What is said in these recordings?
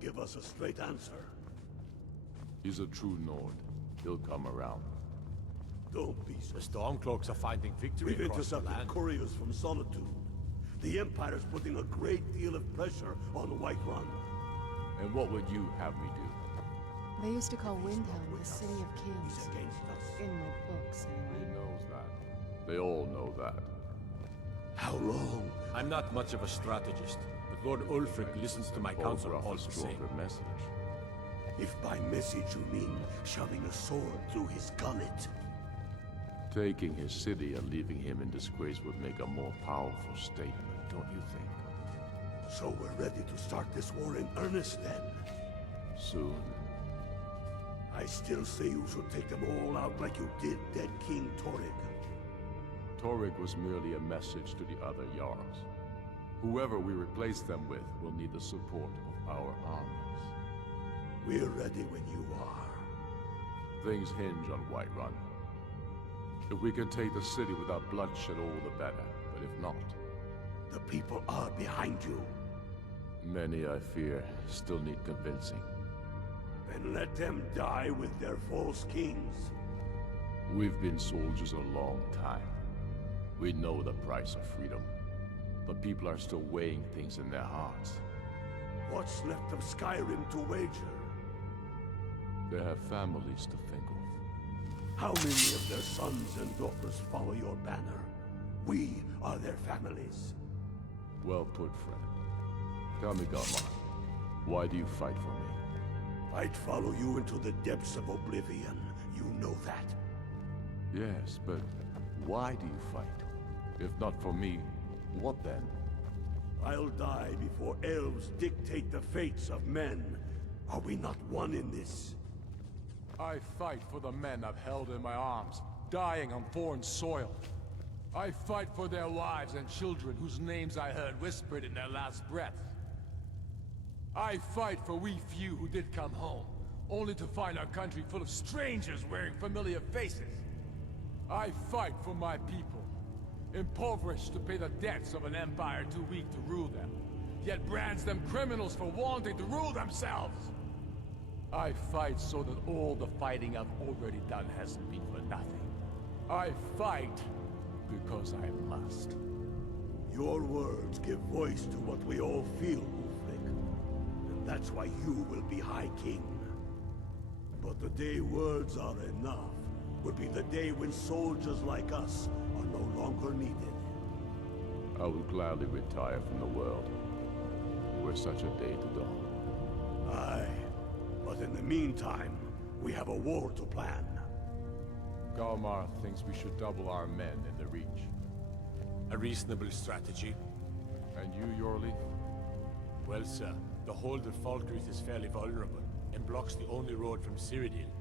give us a straight answer. He's a true Nord. He'll come around. Don't be so... The Stormcloaks are finding victory We've across the intercepted land. couriers from Solitude. The Empire's putting a great deal of pressure on Whiterun. And what would you have me do? They used to call Windhelm the City of Kings. He's against us. In my books, He anyway. knows that. They all know that. How long? I'm not much of a strategist, but Lord Ulfric listens to my counsel all the same. Message. If by message you mean shoving a sword through his gullet. Taking his city and leaving him in disgrace would make a more powerful statement, don't you think? So we're ready to start this war in earnest then? Soon. I still say you should take them all out like you did dead King Torrig. Torrig was merely a message to the other Jarls. Whoever we replace them with will need the support of our armies. We're ready when you are. Things hinge on Whiterun. If we can take the city without bloodshed, all the better. But if not... The people are behind you. Many, I fear, still need convincing. Then let them die with their false kings. We've been soldiers a long time. We know the price of freedom. But people are still weighing things in their hearts. What's left of Skyrim to wager? They have families to think of. How many of their sons and daughters follow your banner? We are their families. Well put, friend. Tell me, Galmar, why do you fight for me? I'd follow you into the depths of oblivion. You know that. Yes, but why do you fight? If not for me, what then? I'll die before elves dictate the fates of men. Are we not one in this? I fight for the men I've held in my arms, dying on foreign soil. I fight for their wives and children whose names I heard whispered in their last breath. I fight for we few who did come home, only to find our country full of strangers wearing familiar faces. I fight for my people, impoverished to pay the debts of an empire too weak to rule them, yet brands them criminals for wanting to rule themselves. I fight so that all the fighting I've already done hasn't been for nothing. I fight because I must. Your words give voice to what we all feel, Ulfric. And that's why you will be High King. But the day words are enough will be the day when soldiers like us are no longer needed. I will gladly retire from the world, were such a day to dawn. Aye. But in the meantime, we have a war to plan. Galmar thinks we should double our men in the Reach. A reasonable strategy. And you, Yorli? Well, sir, the hold at Falkreath is fairly vulnerable, and blocks the only road from Cyrodiil.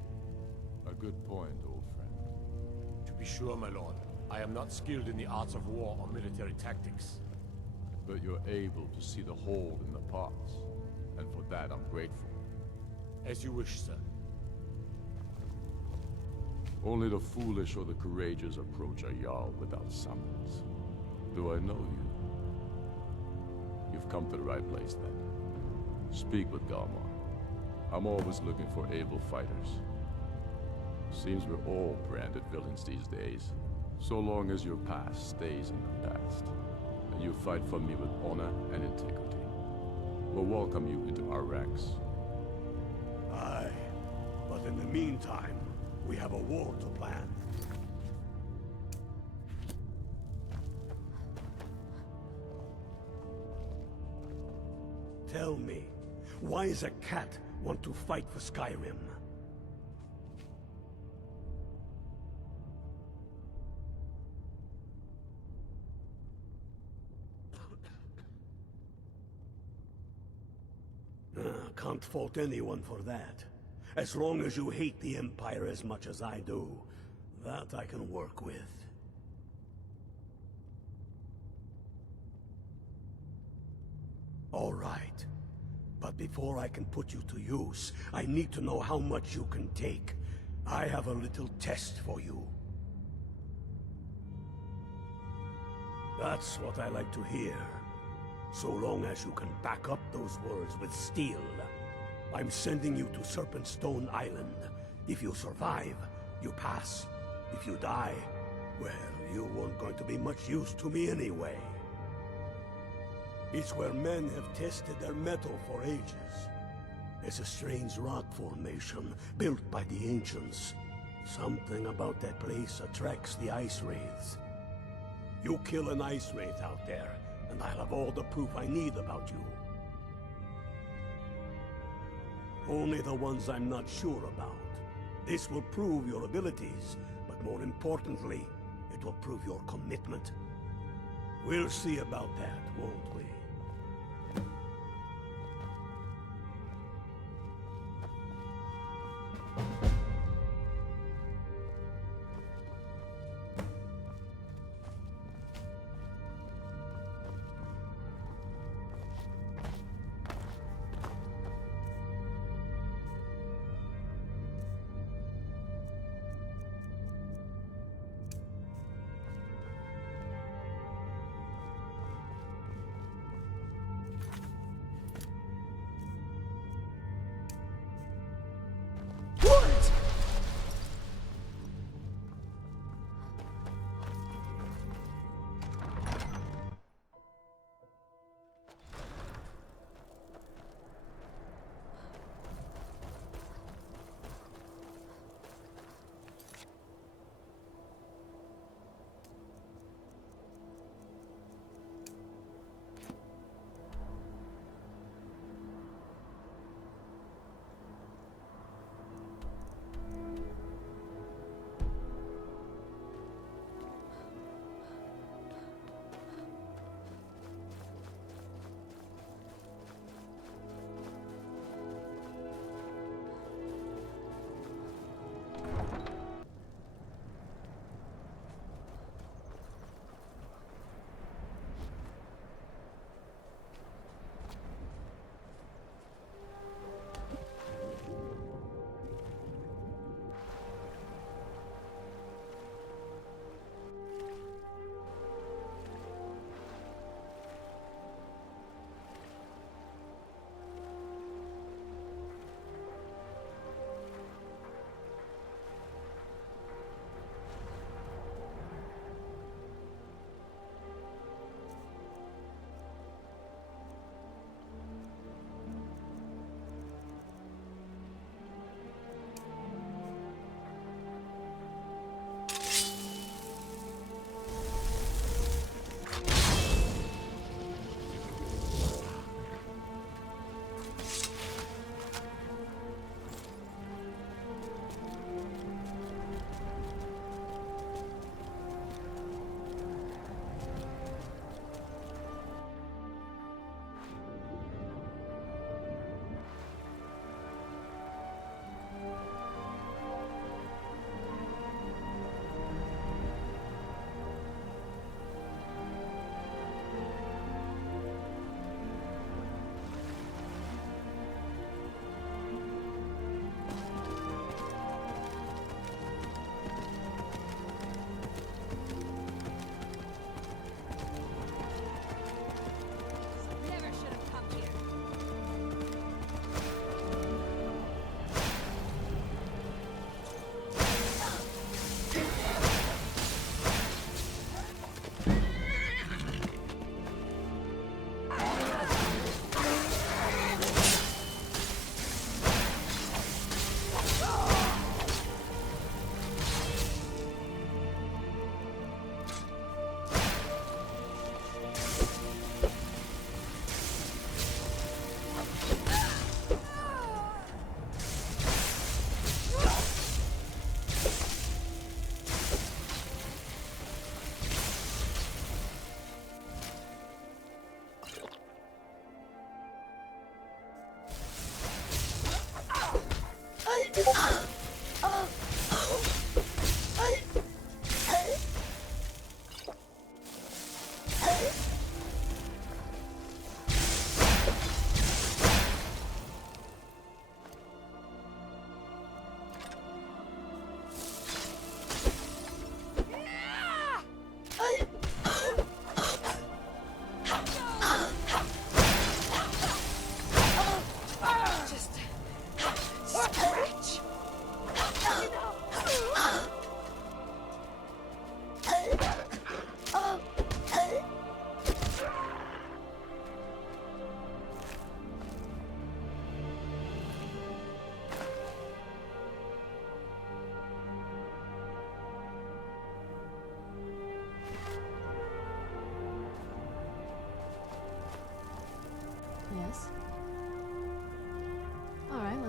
A good point, old friend. To be sure, my lord, I am not skilled in the arts of war or military tactics. But you're able to see the hold in the parts, and for that I'm grateful. As you wish, sir. Only the foolish or the courageous approach a Jarl without summons. Do I know you? You've come to the right place, then. Speak with Galmar. I'm always looking for able fighters. Seems we're all branded villains these days. So long as your past stays in the past, and you fight for me with honor and integrity, we'll welcome you into our ranks. Aye. But in the meantime, we have a war to plan. Tell me, why does a cat want to fight for Skyrim? Can't fault anyone for that. As long as you hate the Empire as much as I do, that I can work with. All right. But before I can put you to use, I need to know how much you can take. I have a little test for you. That's what I like to hear. So long as you can back up those words with steel. I'm sending you to Serpentstone Island. If you survive, you pass. If you die, well, you weren't going to be much use to me anyway. It's where men have tested their metal for ages. It's a strange rock formation built by the ancients. Something about that place attracts the ice wraiths. You kill an ice wraith out there, and I'll have all the proof I need about you. Only the ones I'm not sure about. This will prove your abilities, but more importantly, it will prove your commitment. We'll see about that, won't we?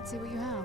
Let's see what you have.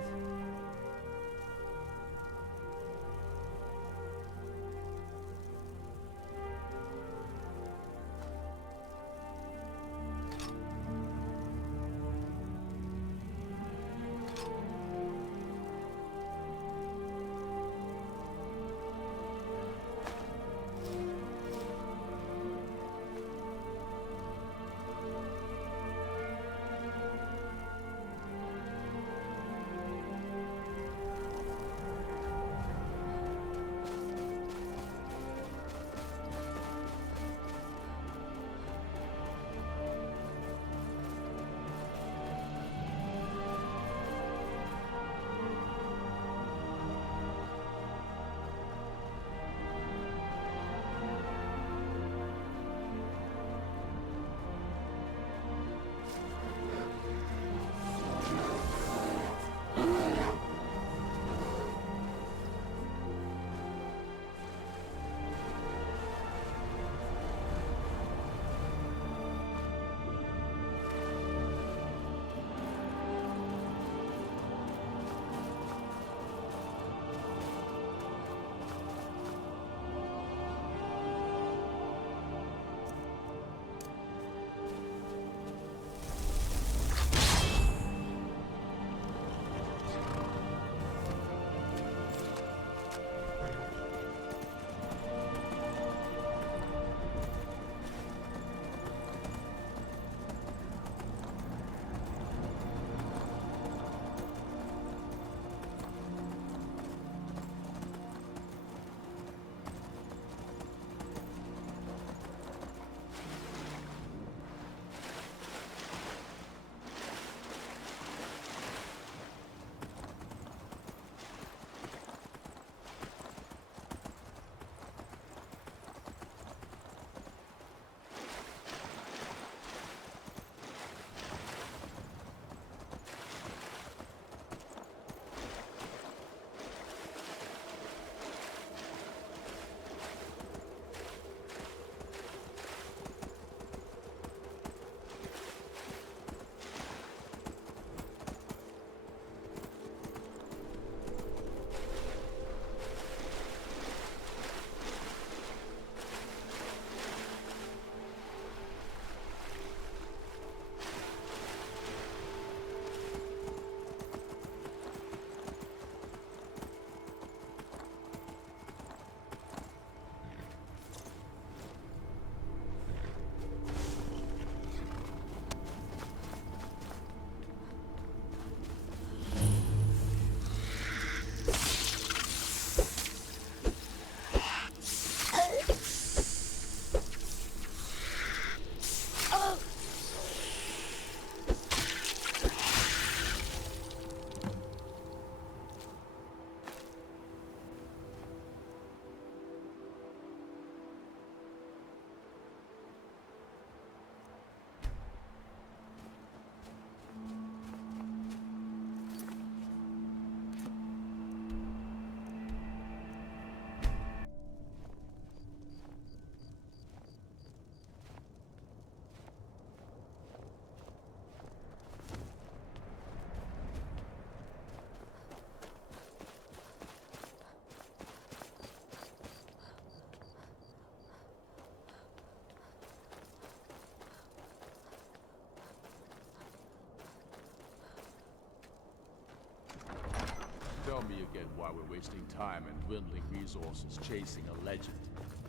Tell me again why we're wasting time and dwindling resources chasing a legend.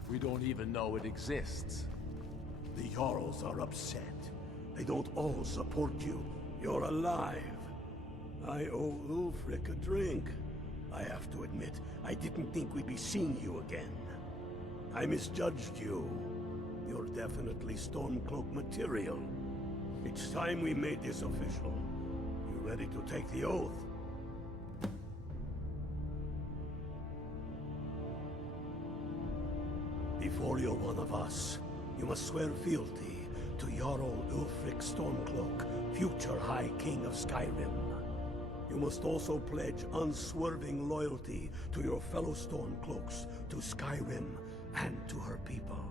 We don't even know it exists. The Jarls are upset. They don't all support you. You're alive. I owe Ulfric a drink. I have to admit, I didn't think we'd be seeing you again. I misjudged you. You're definitely Stormcloak material. It's time we made this official. You ready to take the oath? Before you're one of us, you must swear fealty to Jarl Ulfric Stormcloak, future High King of Skyrim. You must also pledge unswerving loyalty to your fellow Stormcloaks, to Skyrim, and to her people.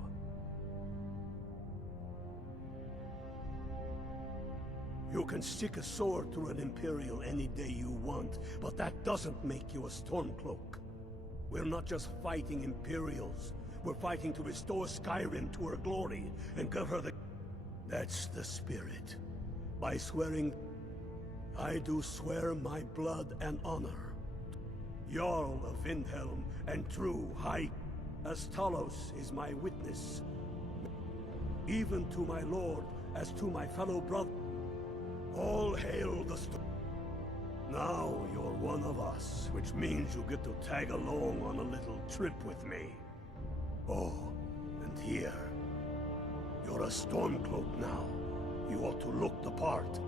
You can stick a sword through an Imperial any day you want, but that doesn't make you a Stormcloak. We're not just fighting Imperials. We're fighting to restore Skyrim to her glory and give her the... That's the spirit. By swearing, I do swear my blood and honor. Jarl of Windhelm and true High... As Talos is my witness. Even to my lord, as to my fellow brother. All hail the Now you're one of us, which means you get to tag along on a little trip with me. Oh, and here. You're a Stormcloak now. You ought to look the part.